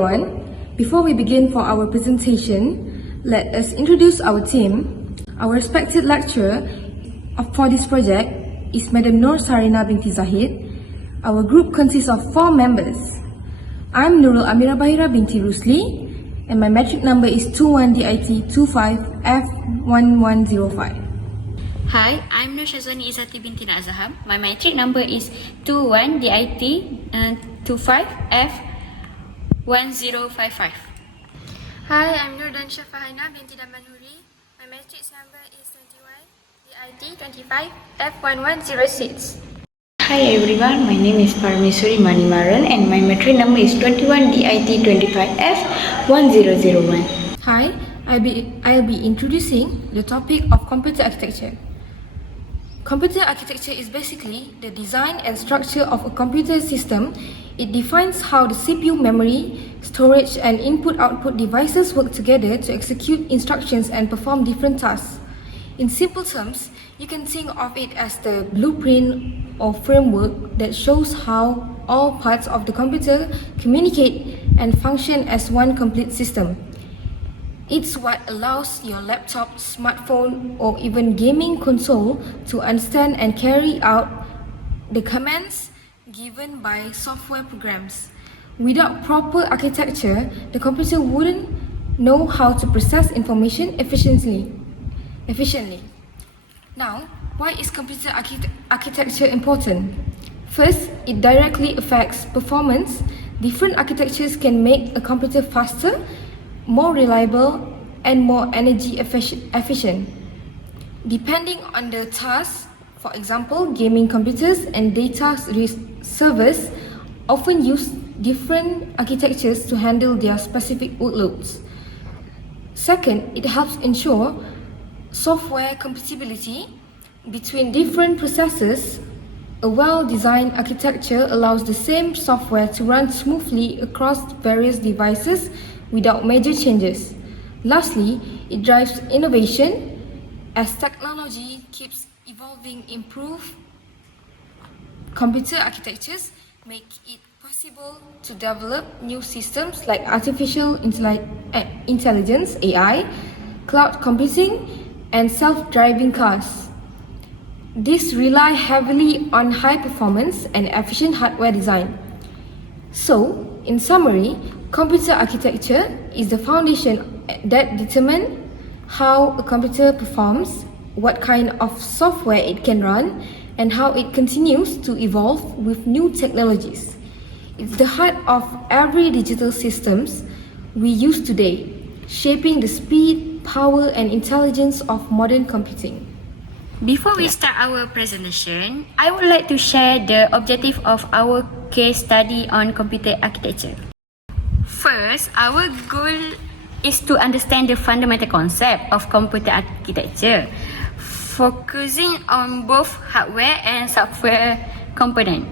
everyone. Before we begin for our presentation, let us introduce our team. Our respected lecturer for this project is Madam Nur Sarina binti Zahid. Our group consists of 4 members. I'm Nurul Amira Bahira binti Rusli, and my metric number is 21DIT25F1105. Hi, I'm Nur Shazwani Izzati binti Nazaham. My metric number is 21DIT25F1055. Hi, I'm Nurdan Shafahana binti Damanhuri. My matrix number is 21DIT25F1106. Hi everyone, my name is Parmeswari Manimaran and my metric number is 21DIT25F1001. Hi, I'll be introducing the topic of computer architecture. Computer architecture is basically the design and structure of a computer system. It defines how the CPU memory, storage, and input-output devices work together to execute instructions and perform different tasks. In simple terms, you can think of it as the blueprint or framework that shows how all parts of the computer communicate and function as one complete system. It's what allows your laptop, smartphone, or even gaming console to understand and carry out the commands given by software programs. Without proper architecture, the computer wouldn't know how to process information efficiently. Now, why is computer architecture important? First, it directly affects performance. Different architectures can make a computer faster, more reliable, and more energy efficient. Depending on the task, for example, gaming computers and data servers often use different architectures to handle their specific workloads. Second, it helps ensure software compatibility between different processors. A well-designed architecture allows the same software to run smoothly across various devices without major changes. Lastly, it drives innovation as technology keeps evolving. Improved computer architectures make it possible to develop new systems like artificial intelligence (AI), cloud computing, and self-driving cars. These rely heavily on high performance and efficient hardware design. So, in summary, computer architecture is the foundation that determines how a computer performs, what kind of software it can run, and how it continues to evolve with new technologies. It's the heart of every digital systems we use today, shaping the speed, power, and intelligence of modern computing. Before we start our presentation, I would like to share the objective of our case study on computer architecture. First, our goal is to understand the fundamental concept of computer architecture, focusing on both hardware and software components.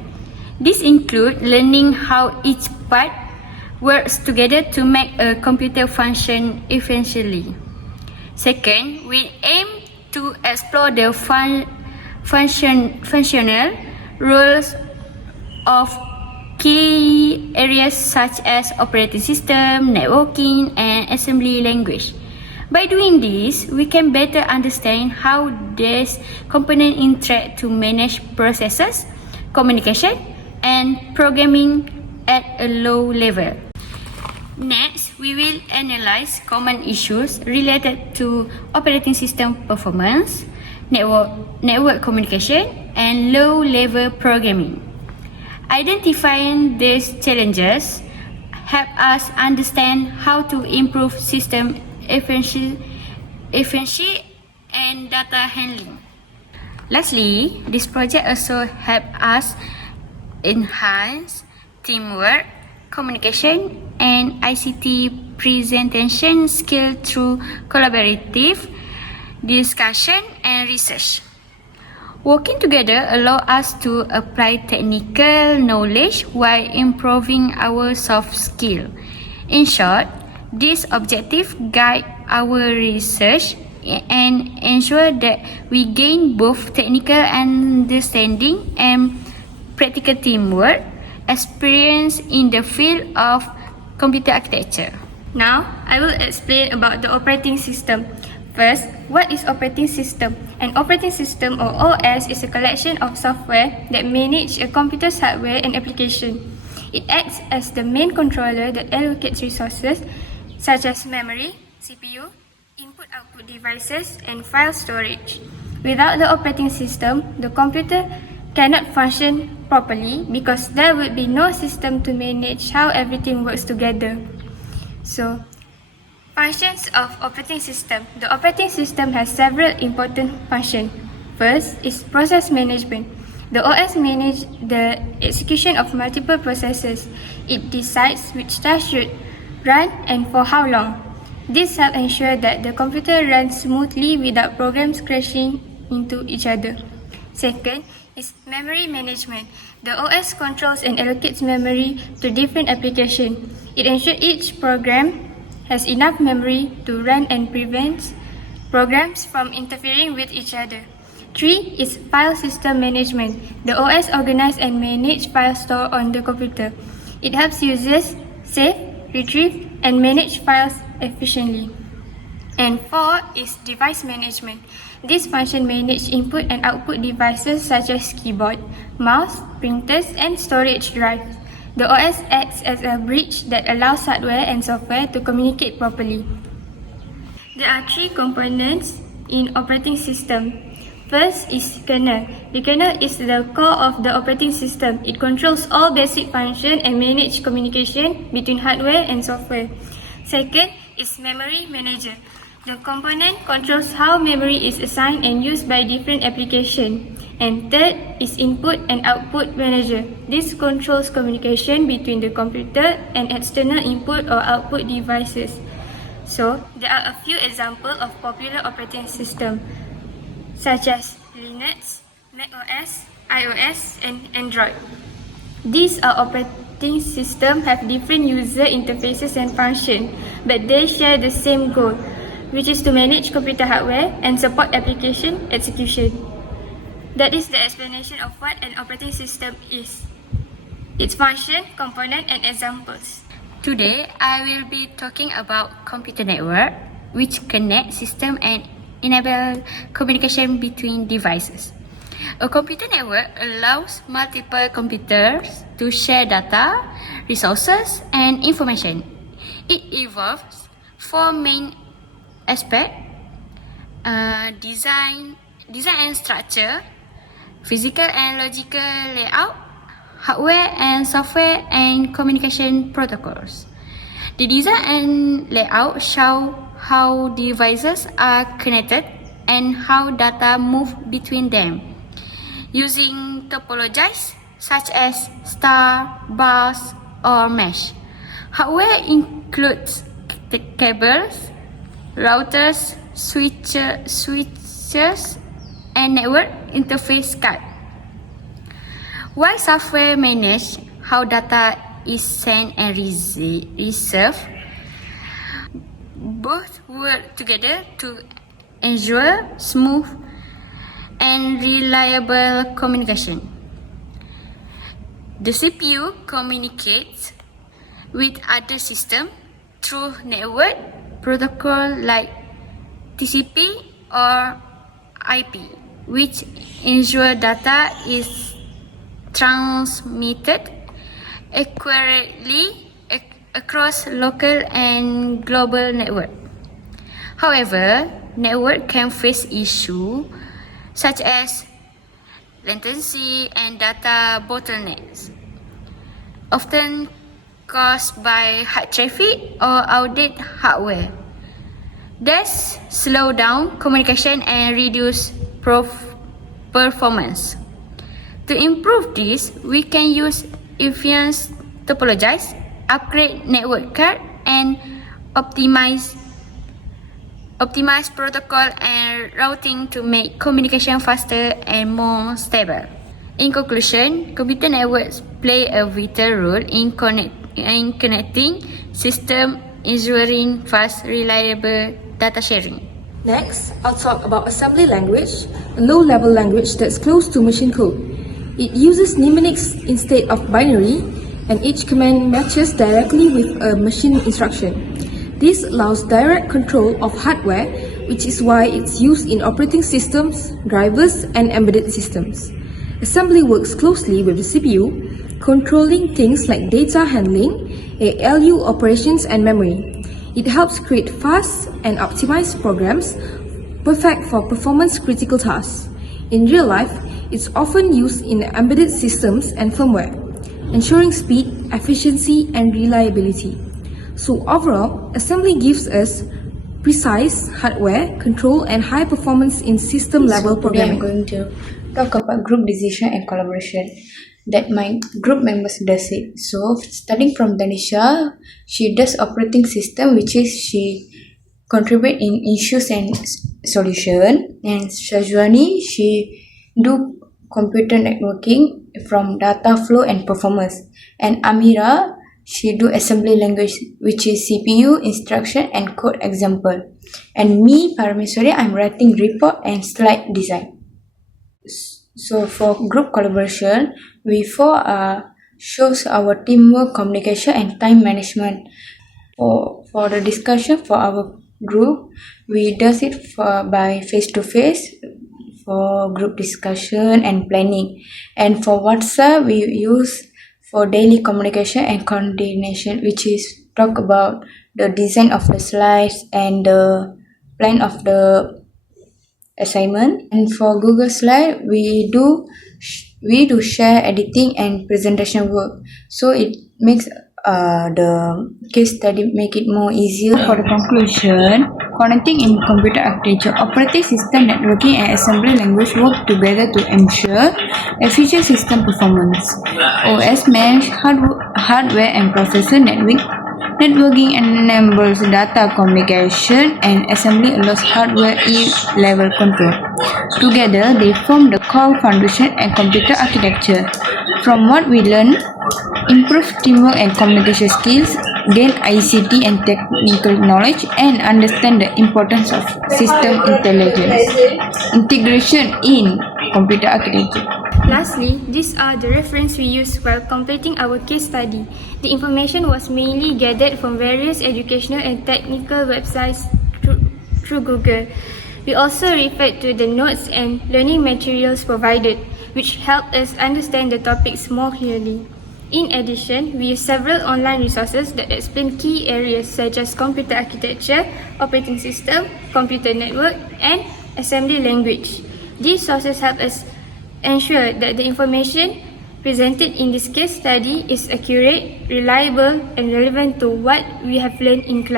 This includes learning how each part works together to make a computer function efficiently. Second, we aim to explore the functional roles of key areas such as operating system, networking, and assembly language. By doing this, we can better understand how these components interact to manage processes, communication, and programming at a low level. Next, we will analyze common issues related to operating system performance, network communication, and low-level programming. Identifying these challenges help us understand how to improve system efficiency and data handling. Lastly, this project also helps us enhance teamwork, communication, and ICT presentation skills through collaborative discussion and research. Working together allows us to apply technical knowledge while improving our soft skills. In short, these objectives guide our research and ensure that we gain both technical understanding and practical teamwork experience in the field of computer architecture. Now, I will explain about the operating system. First, what is operating system? An operating system or OS is a collection of software that manage a computer's hardware and application. It acts as the main controller that allocates resources such as memory, CPU, input-output devices, and file storage. Without the operating system, the computer cannot function properly because there would be no system to manage how everything works together. So, functions of operating system. The operating system has several important functions. First is process management. The OS manages the execution of multiple processes. It decides which task should run and for how long. This helps ensure that the computer runs smoothly without programs crashing into each other. Second is memory management. The OS controls and allocates memory to different applications. It ensures each program has enough memory to run and prevents programs from interfering with each other. 3 is file system management. The OS organizes and manages file stored on the computer. It helps users save, retrieve, and manage files efficiently. And 4 is device management. This function manages input and output devices such as keyboard, mouse, printers, and storage drives. The OS acts as a bridge that allows hardware and software to communicate properly. There are 3 components in operating system. First is kernel. The kernel is the core of the operating system. It controls all basic functions and manages communication between hardware and software. Second is memory manager. The component controls how memory is assigned and used by different applications. And third is input and output manager. This controls communication between the computer and external input or output devices. So, there are a few examples of popular operating systems, such as Linux, macOS, iOS, and Android. These operating systems have different user interfaces and functions, but they share the same goal, which is to manage computer hardware and support application execution. That is the explanation of what an operating system is, its function, component, and examples. Today, I will be talking about computer network, which connect system and enable communication between devices. A computer network allows multiple computers to share data, resources, and information. It involves 4 main aspects: design and structure, physical and logical layout, hardware and software, and communication protocols. The design and layout show how devices are connected and how data move between them, using topologies such as star, bars, or mesh. Hardware includes the cables, routers, switches, and network interface card. While software manages how data is sent and received, both work together to ensure smooth and reliable communication. The CPU communicates with other systems through network protocol like TCP or IP, which ensure data is transmitted accurately across local and global network. However, network can face issues such as latency and data bottlenecks, often caused by high traffic or outdated hardware. This slow down communication and reduce performance. To improve this, we can use efficient topologies, upgrade network card, and optimize protocol and routing to make communication faster and more stable. In conclusion, computer networks play a vital role in connecting systems, ensuring fast, reliable data sharing. Next, I'll talk about assembly language, a low-level language that's close to machine code. It uses mnemonics instead of binary. and each command matches directly with a machine instruction. This allows direct control of hardware, which is why it's used in operating systems, drivers, and embedded systems. Assembly works closely with the CPU, controlling things like data handling, ALU operations, and memory. It helps create fast and optimized programs, perfect for performance-critical tasks. In real life, it's often used in embedded systems and firmware, ensuring speed, efficiency, and reliability. So overall, assembly gives us precise hardware control and high performance in system-level Today I'm programming. going to talk about group decision and collaboration that my group members does it. So starting from Danisha, she does operating system, which is she contribute in issues and solution, and Shajwani, she do computer networking from data flow and performance, and Amira, she do assembly language, which is CPU, instruction, and code example. And me, Parameswari, I'm writing report and slide design. So for group collaboration, we shows our teamwork, communication, and time management. For the discussion for our group, we does it by face-to-face for group discussion and planning. And for WhatsApp, we use for daily communication and coordination, which is talk about the design of the slides and the plan of the assignment. And for Google Slide, we do share editing and presentation work, so it makes the case study make it more easier. For the conclusion, connecting in computer architecture, operating system, networking, and assembly language work together to ensure efficient system performance. OS manage hardware and processor networking enables data communication, and assembly allows hardware level control. Together, they form the core foundation and computer architecture. From what we learn, improve teamwork and communication skills, gain ICT and technical knowledge, and understand the importance of system integration in computer architecture. Lastly, these are the references we used while completing our case study. The information was mainly gathered from various educational and technical websites through Google. We also referred to the notes and learning materials provided, which helped us understand the topics more clearly. In addition, we use several online resources that explain key areas such as computer architecture, operating system, computer network, and assembly language. These sources help us ensure that the information presented in this case study is accurate, reliable, and relevant to what we have learned in class.